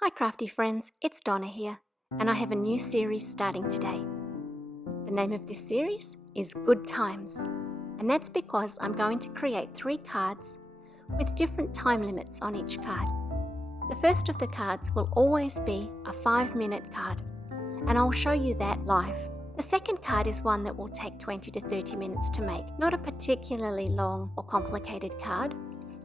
Hi crafty friends, it's Donna here, and I have a new series starting today. The name of this series is Good Times, and that's because I'm going to create 3 cards with different time limits on each card. The first of the cards will always be a 5-minute card, and I'll show you that live. The second card is one that will take 20 to 30 minutes to make, not a particularly long or complicated card,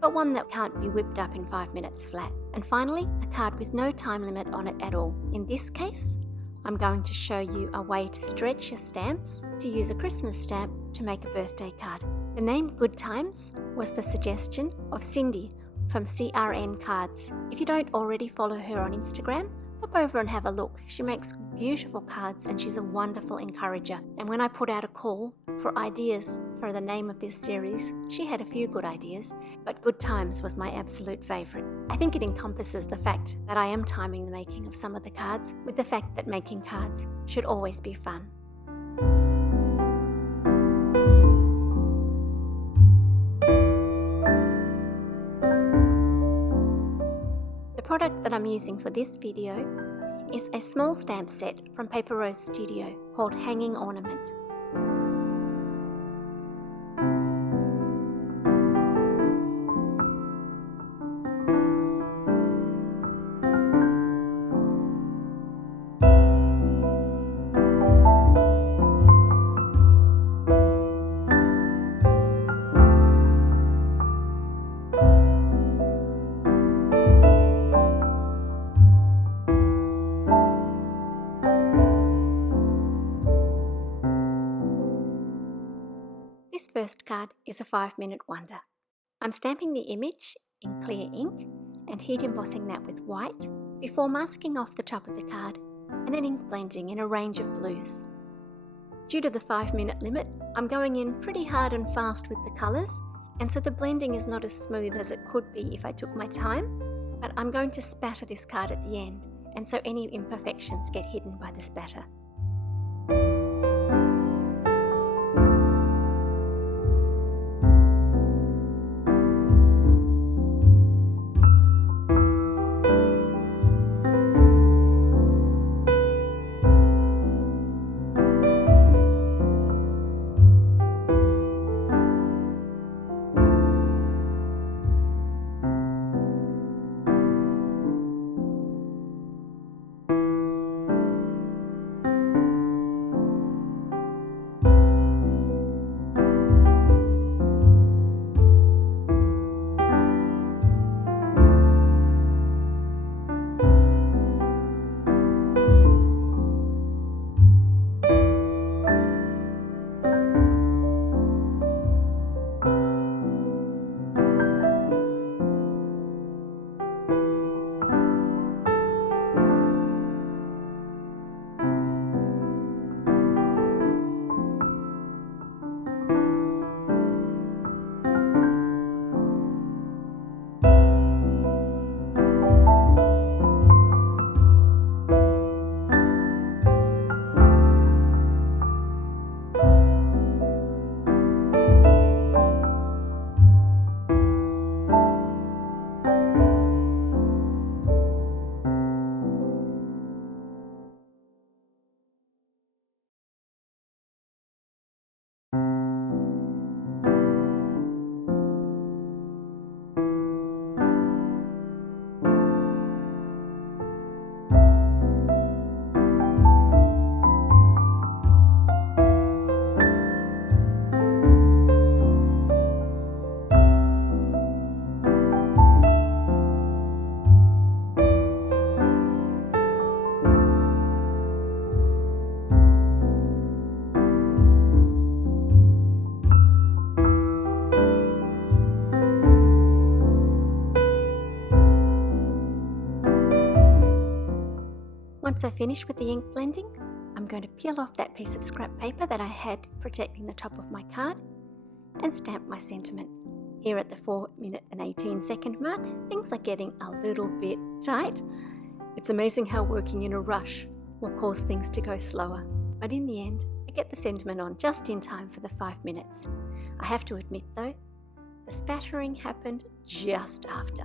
but one that can't be whipped up in 5 minutes flat. And finally, a card with no time limit on it at all. In this case, I'm going to show you a way to stretch your stamps to use a Christmas stamp to make a birthday card. The name Good Times was the suggestion of Cindy from CRN Cards. If you don't already follow her on Instagram, pop over and have a look. She makes beautiful cards and she's a wonderful encourager. And when I put out a call for ideas for the name of this series, she had a few good ideas, but Good Times was my absolute favourite. I think it encompasses the fact that I am timing the making of some of the cards with the fact that making cards should always be fun. The product that I'm using for this video is a small stamp set from Paper Rose Studio called Hanging Ornament. This first card is a 5-minute wonder. I'm stamping the image in clear ink and heat embossing that with white before masking off the top of the card and then ink blending in a range of blues. Due to the 5-minute limit, I'm going in pretty hard and fast with the colours, and so the blending is not as smooth as it could be if I took my time, but I'm going to spatter this card at the end, and so any imperfections get hidden by the spatter. Once I finish with the ink blending, I'm going to peel off that piece of scrap paper that I had protecting the top of my card and stamp my sentiment. Here at the 4-minute and 18-second mark, things are getting a little bit tight. It's amazing how working in a rush will cause things to go slower, but in the end, I get the sentiment on just in time for the 5 minutes. I have to admit though, the spattering happened just after.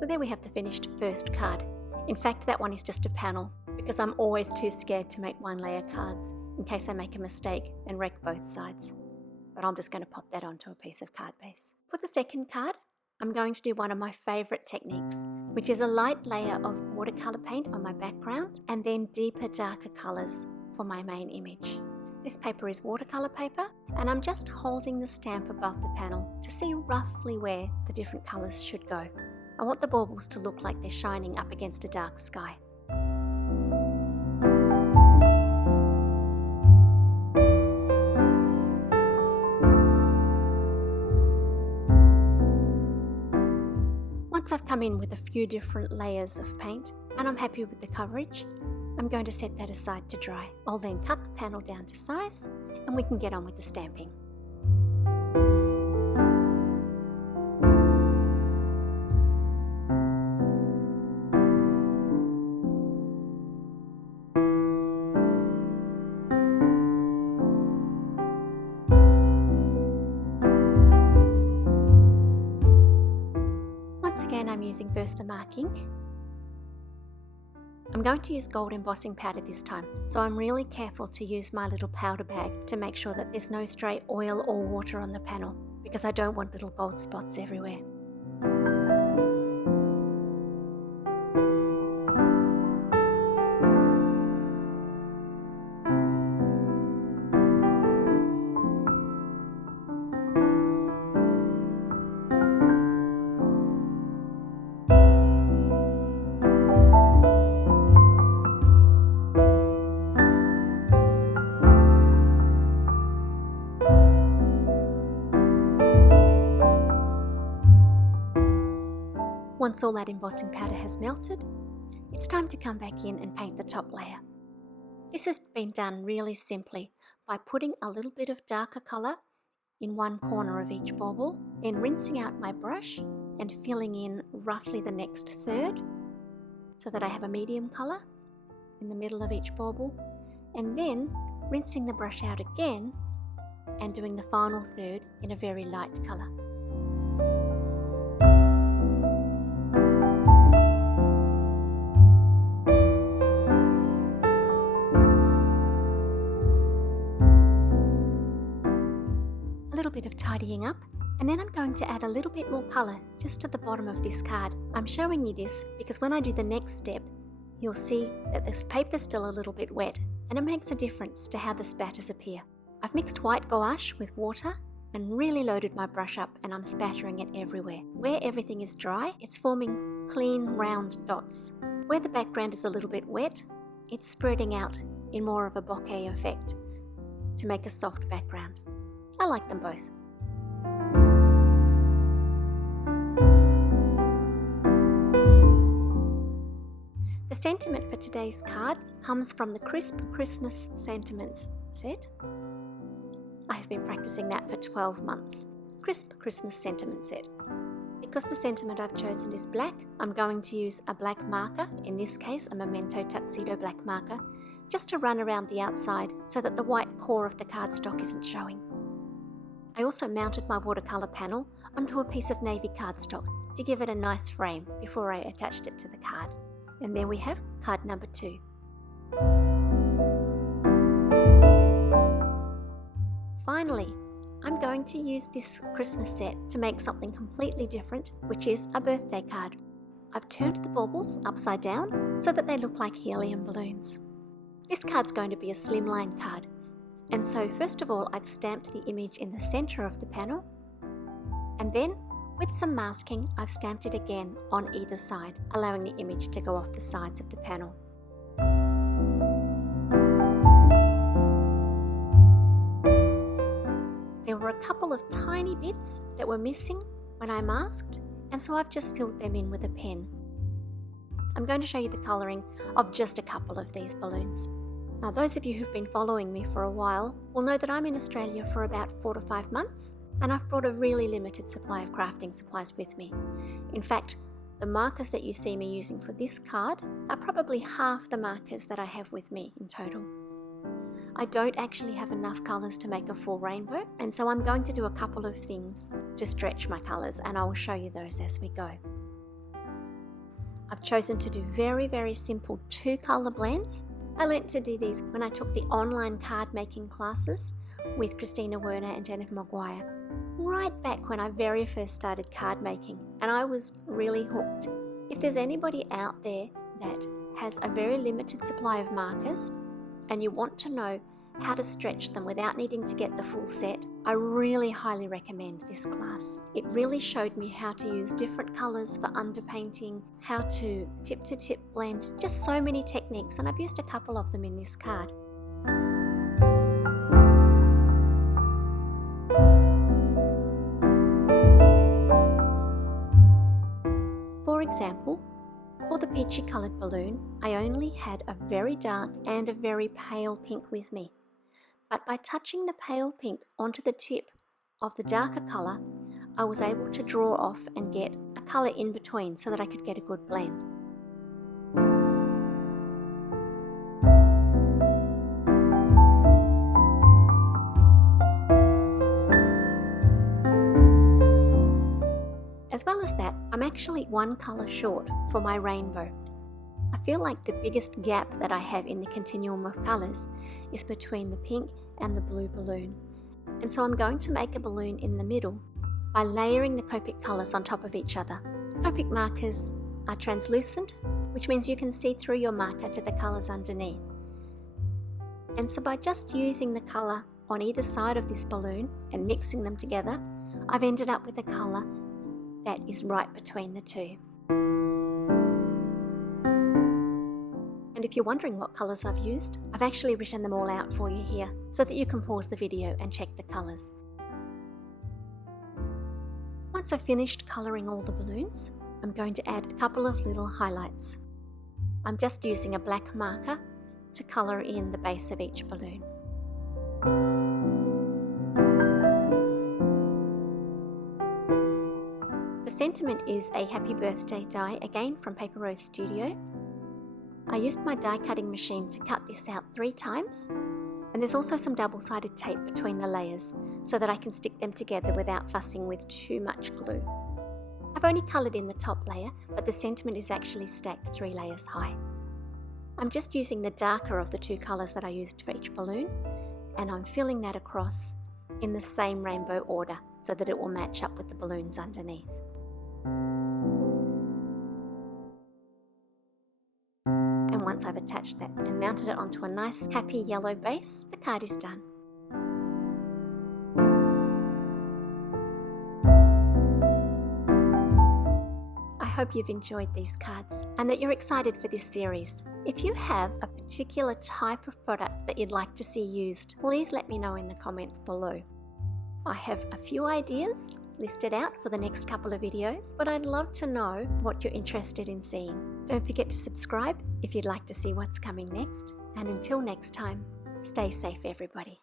So there we have the finished first card. In fact, that one is just a panel because I'm always too scared to make one layer cards in case I make a mistake and wreck both sides. But I'm just going to pop that onto a piece of card base. For the second card, I'm going to do one of my favourite techniques, which is a light layer of watercolour paint on my background and then deeper, darker colours for my main image. This paper is watercolour paper, and I'm just holding the stamp above the panel to see roughly where the different colours should go. I want the baubles to look like they're shining up against a dark sky. Once I've come in with a few different layers of paint and I'm happy with the coverage, I'm going to set that aside to dry. I'll then cut the panel down to size and we can get on with the stamping. Once again, I'm using Versamark Ink. I'm going to use gold embossing powder this time, so I'm really careful to use my little powder bag to make sure that there's no stray oil or water on the panel, because I don't want little gold spots everywhere. Once all that embossing powder has melted, it's time to come back in and paint the top layer. This has been done really simply by putting a little bit of darker colour in one corner of each bauble, then rinsing out my brush and filling in roughly the next third so that I have a medium colour in the middle of each bauble, and then rinsing the brush out again and doing the final third in a very light colour. Bit of tidying up, and then I'm going to add a little bit more colour just to the bottom of this card. I'm showing you this because when I do the next step, you'll see that this paper's still a little bit wet, and it makes a difference to how the spatters appear. I've mixed white gouache with water and really loaded my brush up, and I'm spattering it everywhere. Where everything is dry, it's forming clean round dots. Where the background is a little bit wet, it's spreading out in more of a bokeh effect to make a soft background. I like them both. The sentiment for today's card comes from the Crisp Christmas Sentiments set. I have been practicing that for 12 months. Crisp Christmas Sentiment set. Because the sentiment I've chosen is black, I'm going to use a black marker, in this case a Memento Tuxedo black marker, just to run around the outside so that the white core of the cardstock isn't showing. I also mounted my watercolour panel onto a piece of navy cardstock to give it a nice frame before I attached it to the card. And there we have card number 2. Finally, I'm going to use this Christmas set to make something completely different, which is a birthday card. I've turned the baubles upside down so that they look like helium balloons. This card's going to be a slimline card. And so first of all, I've stamped the image in the centre of the panel, and then with some masking, I've stamped it again on either side, allowing the image to go off the sides of the panel. There were a couple of tiny bits that were missing when I masked, and so I've just filled them in with a pen. I'm going to show you the colouring of just a couple of these balloons. Now, those of you who've been following me for a while will know that I'm in Australia for about 4 to 5 months, and I've brought a really limited supply of crafting supplies with me. In fact, the markers that you see me using for this card are probably half the markers that I have with me in total. I don't actually have enough colours to make a full rainbow, and so I'm going to do a couple of things to stretch my colours, and I will show you those as we go. I've chosen to do very, very simple 2-colour blends. I learnt to do these when I took the online card making classes with Christina Werner and Jennifer Maguire, right back when I very first started card making, and I was really hooked. If there's anybody out there that has a very limited supply of markers and you want to know how to stretch them without needing to get the full set, I really highly recommend this class. It really showed me how to use different colours for underpainting, how to tip-to-tip blend, just so many techniques, and I've used a couple of them in this card. For example, for the peachy coloured balloon, I only had a very dark and a very pale pink with me. But by touching the pale pink onto the tip of the darker colour, I was able to draw off and get a colour in between so that I could get a good blend. As well as that, I'm actually 1 colour short for my rainbow. I feel like the biggest gap that I have in the continuum of colours is between the pink and the blue balloon. And so I'm going to make a balloon in the middle by layering the Copic colours on top of each other. Copic markers are translucent, which means you can see through your marker to the colours underneath. And so by just using the colour on either side of this balloon and mixing them together, I've ended up with a colour that is right between the two. And if you're wondering what colours I've used, I've actually written them all out for you here so that you can pause the video and check the colours. Once I've finished colouring all the balloons, I'm going to add a couple of little highlights. I'm just using a black marker to colour in the base of each balloon. The sentiment is a happy birthday die, again from Paper Rose Studio. I used my die cutting machine to cut this out 3 times, and there's also some double-sided tape between the layers so that I can stick them together without fussing with too much glue. I've only coloured in the top layer, but the sentiment is actually stacked 3 layers high. I'm just using the darker of the 2 colours that I used for each balloon, and I'm filling that across in the same rainbow order so that it will match up with the balloons underneath. And once I've attached that and mounted it onto a nice happy yellow base, the card is done. I hope you've enjoyed these cards and that you're excited for this series. If you have a particular type of product that you'd like to see used, please let me know in the comments below. I have a few ideas listed out for the next couple of videos, but I'd love to know what you're interested in seeing. Don't forget to subscribe if you'd like to see what's coming next, and until next time, stay safe everybody.